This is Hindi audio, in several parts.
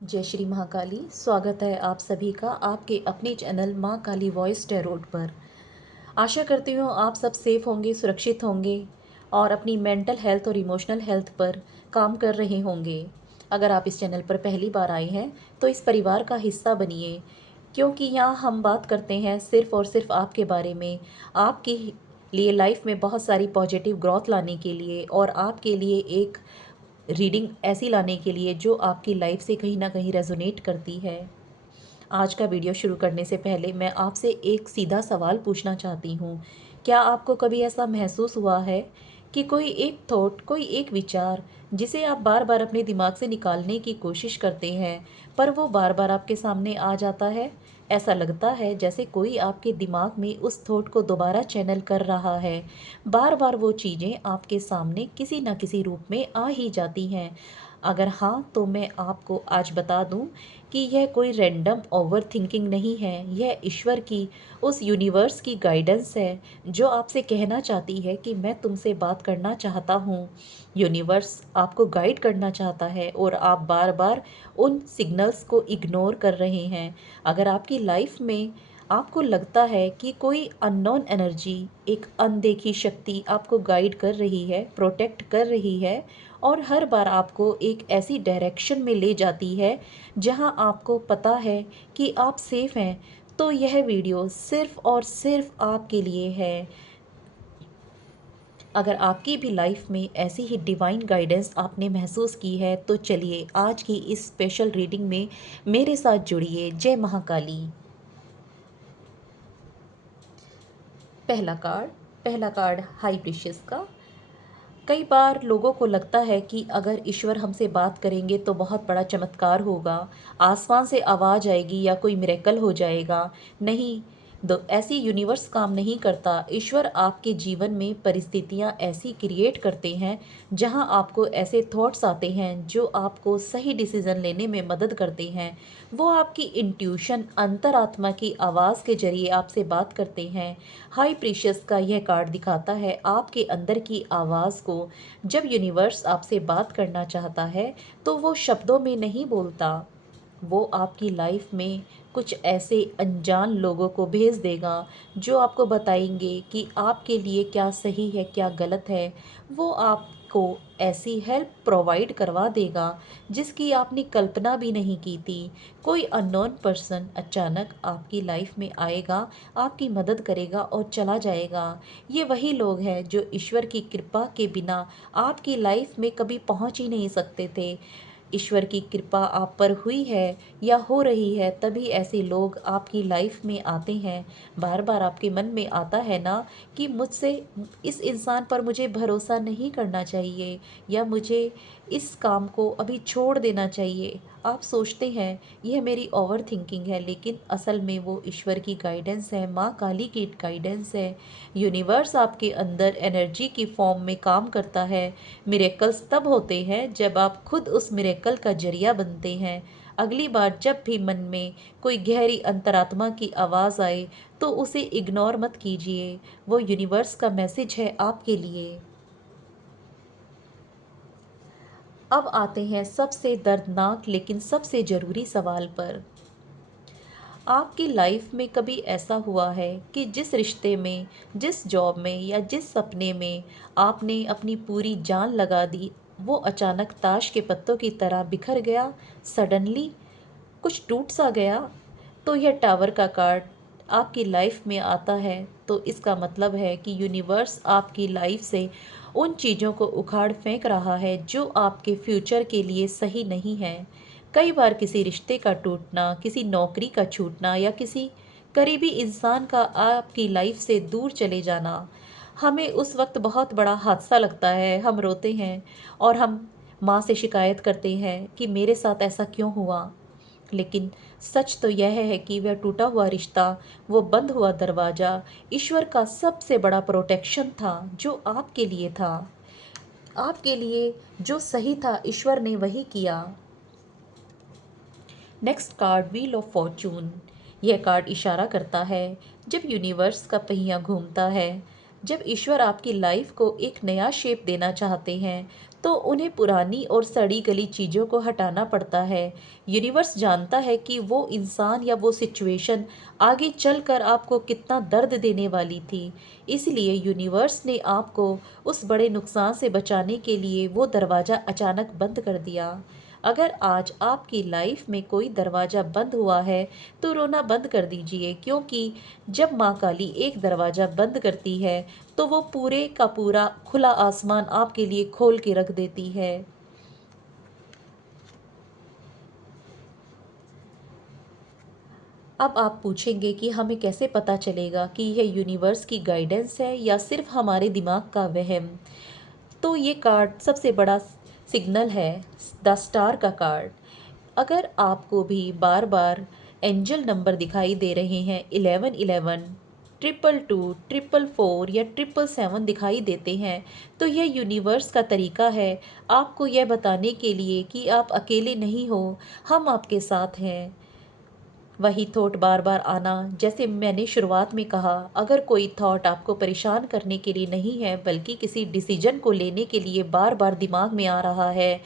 जय श्री महाकाली। स्वागत है आप सभी का आपके अपने चैनल माँ काली वॉइस टैरोट पर। आशा करती हूँ आप सब सेफ होंगे, सुरक्षित होंगे और अपनी मेंटल हेल्थ और इमोशनल हेल्थ पर काम कर रहे होंगे। अगर आप इस चैनल पर पहली बार आए हैं तो इस परिवार का हिस्सा बनिए, क्योंकि यहाँ हम बात करते हैं सिर्फ़ और सिर्फ आपके बारे में, आपकी लिए लाइफ में बहुत सारी पॉजिटिव ग्रोथ लाने के लिए और आपके लिए एक रीडिंग ऐसी लाने के लिए जो आपकी लाइफ से कहीं ना कहीं रेजोनेट करती है। आज का वीडियो शुरू करने से पहले मैं आपसे एक सीधा सवाल पूछना चाहती हूँ। क्या आपको कभी ऐसा महसूस हुआ है कि कोई एक थॉट, कोई एक विचार जिसे आप बार बार अपने दिमाग से निकालने की कोशिश करते हैं, पर वो बार बार आपके सामने आ जाता है? ऐसा लगता है जैसे कोई आपके दिमाग में उस थॉट को दोबारा चैनल कर रहा है। बार बार वो चीज़ें आपके सामने किसी न किसी रूप में आ ही जाती हैं। अगर हाँ, तो मैं आपको आज बता दूं कि यह कोई रैंडम ओवर थिंकिंग नहीं है। यह ईश्वर की, उस यूनिवर्स की गाइडेंस है जो आपसे कहना चाहती है कि मैं तुमसे बात करना चाहता हूँ। यूनिवर्स आपको गाइड करना चाहता है और आप बार बार उन सिग्नल्स को इग्नोर कर रहे हैं। अगर आपकी लाइफ में आपको लगता है कि कोई अननोन एनर्जी, एक अनदेखी शक्ति आपको गाइड कर रही है, प्रोटेक्ट कर रही है और हर बार आपको एक ऐसी डायरेक्शन में ले जाती है जहां आपको पता है कि आप सेफ हैं, तो यह वीडियो सिर्फ और सिर्फ आपके लिए है। अगर आपकी भी लाइफ में ऐसी ही डिवाइन गाइडेंस आपने महसूस की है तो चलिए आज की इस स्पेशल रीडिंग में मेरे साथ जुड़िए। जय महाकाली। पहला कार्ड, पहला कार्ड हाई प्रीशियस का। कई बार लोगों को लगता है कि अगर ईश्वर हमसे बात करेंगे तो बहुत बड़ा चमत्कार होगा, आसमान से आवाज़ आएगी या कोई मिरेकल हो जाएगा। नहीं, दो ऐसी यूनिवर्स काम नहीं करता। ईश्वर आपके जीवन में परिस्थितियां ऐसी क्रिएट करते हैं जहां आपको ऐसे थॉट्स आते हैं जो आपको सही डिसीजन लेने में मदद करते हैं। वो आपकी इंट्यूशन, अंतरात्मा की आवाज़ के जरिए आपसे बात करते हैं। हाई प्रीशियस का यह कार्ड दिखाता है आपके अंदर की आवाज़ को। जब यूनिवर्स आपसे बात करना चाहता है तो वो शब्दों में नहीं बोलता, वो आपकी लाइफ में कुछ ऐसे अनजान लोगों को भेज देगा जो आपको बताएंगे कि आपके लिए क्या सही है, क्या गलत है। वो आपको ऐसी हेल्प प्रोवाइड करवा देगा जिसकी आपने कल्पना भी नहीं की थी। कोई अननोन पर्सन अचानक आपकी लाइफ में आएगा, आपकी मदद करेगा और चला जाएगा। ये वही लोग हैं जो ईश्वर की कृपा के बिना आपकी लाइफ में कभी पहुंच ही नहीं सकते थे। ईश्वर की कृपा आप पर हुई है या हो रही है, तभी ऐसे लोग आपकी लाइफ में आते हैं। बार बार आपके मन में आता है ना कि मुझसे, इस इंसान पर मुझे भरोसा नहीं करना चाहिए या मुझे इस काम को अभी छोड़ देना चाहिए। आप सोचते हैं यह मेरी ओवर थिंकिंग है, लेकिन असल में वो ईश्वर की गाइडेंस है, माँ काली की गाइडेंस है। यूनिवर्स आपके अंदर एनर्जी की फॉर्म में काम करता है। मिरेकल्स तब होते हैं जब आप खुद उस मिरेकल का जरिया बनते हैं। अगली बार जब भी मन में कोई गहरी अंतरात्मा की आवाज़ आए तो उसे इग्नोर मत कीजिए, वो यूनिवर्स का मैसेज है आपके लिए। अब आते हैं सबसे दर्दनाक लेकिन सबसे ज़रूरी सवाल पर। आपकी लाइफ में कभी ऐसा हुआ है कि जिस रिश्ते में, जिस जॉब में या जिस सपने में आपने अपनी पूरी जान लगा दी, वो अचानक ताश के पत्तों की तरह बिखर गया? सडनली कुछ टूट सा गया? तो यह टावर का कार्ड आपकी लाइफ में आता है तो इसका मतलब है कि यूनिवर्स आपकी लाइफ से उन चीज़ों को उखाड़ फेंक रहा है जो आपके फ्यूचर के लिए सही नहीं है। कई बार किसी रिश्ते का टूटना, किसी नौकरी का छूटना या किसी करीबी इंसान का आपकी लाइफ से दूर चले जाना हमें उस वक्त बहुत बड़ा हादसा लगता है। हम रोते हैं और हम माँ से शिकायत करते हैं कि मेरे साथ ऐसा क्यों हुआ। लेकिन सच तो यह है कि वह टूटा हुआ रिश्ता, वो बंद हुआ दरवाज़ा ईश्वर का सबसे बड़ा प्रोटेक्शन था जो आपके लिए था। आपके लिए जो सही था ईश्वर ने वही किया। Next card, wheel of Fortune. यह कार्ड इशारा करता है जब यूनिवर्स का पहिया घूमता है, जब ईश्वर आपकी लाइफ को एक नया शेप देना चाहते हैं तो उन्हें पुरानी और सड़ी गली चीज़ों को हटाना पड़ता है। यूनिवर्स जानता है कि वो इंसान या वो सिचुएशन आगे चलकर आपको कितना दर्द देने वाली थी। इसलिए यूनिवर्स ने आपको उस बड़े नुकसान से बचाने के लिए वो दरवाज़ा अचानक बंद कर दिया। अगर आज आपकी लाइफ में कोई दरवाज़ा बंद हुआ है तो रोना बंद कर दीजिए, क्योंकि जब माँ काली एक दरवाज़ा बंद करती है तो वो पूरे का पूरा खुला आसमान आपके लिए खोल के रख देती है। अब आप पूछेंगे कि हमें कैसे पता चलेगा कि यह यूनिवर्स की गाइडेंस है या सिर्फ हमारे दिमाग का वहम। तो ये कार्ड सबसे बड़ा सिग्नल है, द स्टार का कार्ड। अगर आपको भी बार बार एंजल नंबर दिखाई दे रहे हैं, 1111, 222, 444 या 777 दिखाई देते हैं, तो यह यूनिवर्स का तरीका है आपको यह बताने के लिए कि आप अकेले नहीं हो, हम आपके साथ हैं। वही थॉट बार बार आना, जैसे मैंने शुरुआत में कहा, अगर कोई थॉट आपको परेशान करने के लिए नहीं है बल्कि किसी डिसीजन को लेने के लिए बार बार दिमाग में आ रहा है।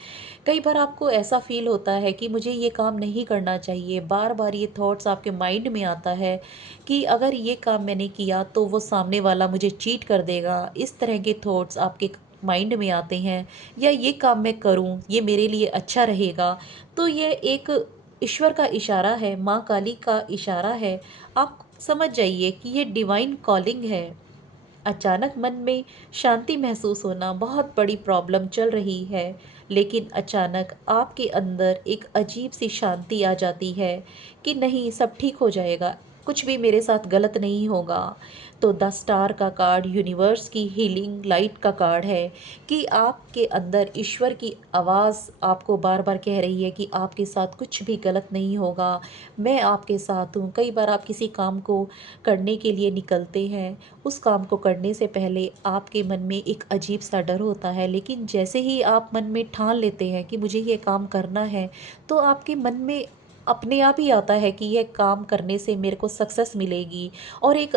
कई बार आपको ऐसा फील होता है कि मुझे ये काम नहीं करना चाहिए, बार बार ये थॉट्स आपके माइंड में आता है कि अगर ये काम मैंने किया तो वो सामने वाला मुझे चीट कर देगा। इस तरह के थॉट्स आपके माइंड में आते हैं, या ये काम मैं करूं ये मेरे लिए अच्छा रहेगा। तो ये एक ईश्वर का इशारा है, माँ काली का इशारा है। आप समझ जाइए कि ये डिवाइन कॉलिंग है। अचानक मन में शांति महसूस होना, बहुत बड़ी प्रॉब्लम चल रही है लेकिन अचानक आपके अंदर एक अजीब सी शांति आ जाती है कि नहीं, सब ठीक हो जाएगा, कुछ भी मेरे साथ गलत नहीं होगा। तो द स्टार का कार्ड यूनिवर्स की हीलिंग लाइट का कार्ड है कि आपके अंदर ईश्वर की आवाज़ आपको बार बार कह रही है कि आपके साथ कुछ भी गलत नहीं होगा, मैं आपके साथ हूँ। कई बार आप किसी काम को करने के लिए निकलते हैं, उस काम को करने से पहले आपके मन में एक अजीब सा डर होता है, लेकिन जैसे ही आप मन में ठान लेते हैं कि मुझे ये काम करना है, तो आपके मन में अपने आप ही आता है कि यह काम करने से मेरे को सक्सेस मिलेगी। और एक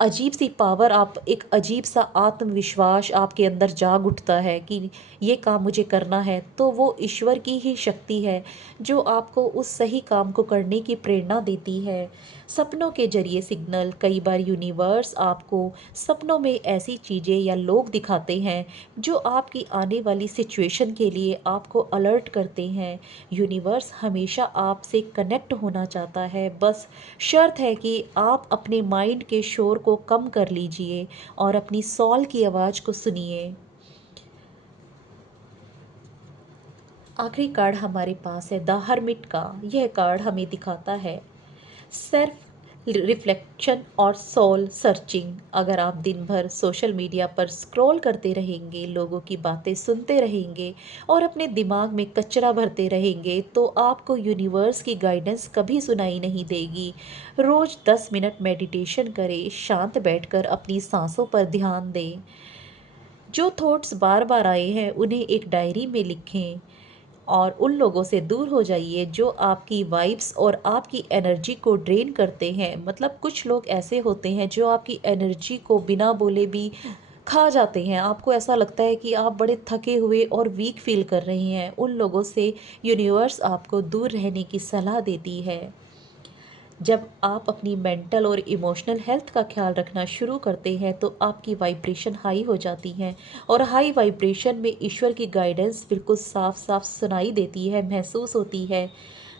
अजीब सी पावर, आप एक अजीब सा आत्मविश्वास आपके अंदर जाग उठता है कि ये काम मुझे करना है। तो वो ईश्वर की ही शक्ति है जो आपको उस सही काम को करने की प्रेरणा देती है। सपनों के जरिए सिग्नल, कई बार यूनिवर्स आपको सपनों में ऐसी चीज़ें या लोग दिखाते हैं जो आपकी आने वाली सिचुएशन के लिए आपको अलर्ट करते हैं। यूनिवर्स हमेशा आपसे कनेक्ट होना चाहता है, बस शर्त है कि आप अपने माइंड के शोर को कम कर लीजिए और अपनी सॉल की आवाज़ को सुनिए। आखिरी कार्ड हमारे पास है द हर्मिट का। यह कार्ड हमें दिखाता है सेल्फ रिफ्लेक्शन और सोल सर्चिंग। अगर आप दिन भर सोशल मीडिया पर स्क्रॉल करते रहेंगे, लोगों की बातें सुनते रहेंगे और अपने दिमाग में कचरा भरते रहेंगे, तो आपको यूनिवर्स की गाइडेंस कभी सुनाई नहीं देगी। रोज़ 10 मिनट मेडिटेशन करें, शांत बैठकर अपनी सांसों पर ध्यान दें। जो थॉट्स बार बार आए हैं उन्हें एक डायरी में लिखें और उन लोगों से दूर हो जाइए जो आपकी वाइब्स और आपकी एनर्जी को ड्रेन करते हैं। मतलब कुछ लोग ऐसे होते हैं जो आपकी एनर्जी को बिना बोले भी खा जाते हैं, आपको ऐसा लगता है कि आप बड़े थके हुए और वीक फील कर रहे हैं। उन लोगों से यूनिवर्स आपको दूर रहने की सलाह देती है। जब आप अपनी मेंटल और इमोशनल हेल्थ का ख्याल रखना शुरू करते हैं तो आपकी वाइब्रेशन हाई हो जाती है, और हाई वाइब्रेशन में ईश्वर की गाइडेंस बिल्कुल साफ साफ सुनाई देती है, महसूस होती है।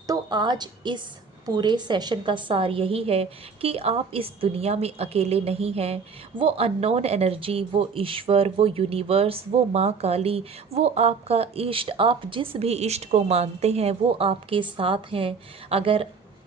तो आज इस पूरे सेशन का सार यही है कि आप इस दुनिया में अकेले नहीं हैं। वो अननोन एनर्जी, वो ईश्वर, वो यूनिवर्स, वो माँ काली, वो आपका इष्ट, आप जिस भी इष्ट को मानते हैं वो आपके साथ हैं। अगर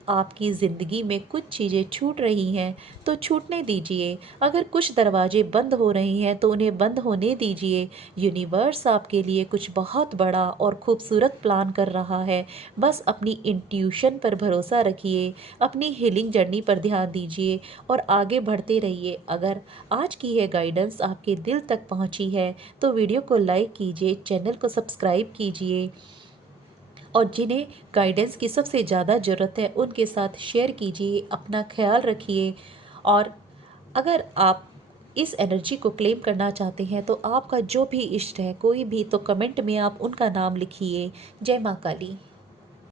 आपकी ज़िंदगी में कुछ चीज़ें छूट रही हैं तो छूटने दीजिए, अगर कुछ दरवाजे बंद हो रहे हैं तो उन्हें बंद होने दीजिए। यूनिवर्स आपके लिए कुछ बहुत बड़ा और खूबसूरत प्लान कर रहा है। बस अपनी इंट्यूशन पर भरोसा रखिए, अपनी हीलिंग जर्नी पर ध्यान दीजिए और आगे बढ़ते रहिए। अगर आज की यह गाइडेंस आपके दिल तक पहुंची है तो वीडियो को लाइक कीजिए, चैनल को सब्सक्राइब कीजिए और जिन्हें गाइडेंस की सबसे ज़्यादा ज़रूरत है उनके साथ शेयर कीजिए। अपना ख्याल रखिए। और अगर आप इस एनर्जी को क्लेम करना चाहते हैं तो आपका जो भी इष्ट है कोई भी, तो कमेंट में आप उनका नाम लिखिए। जय माँ काली।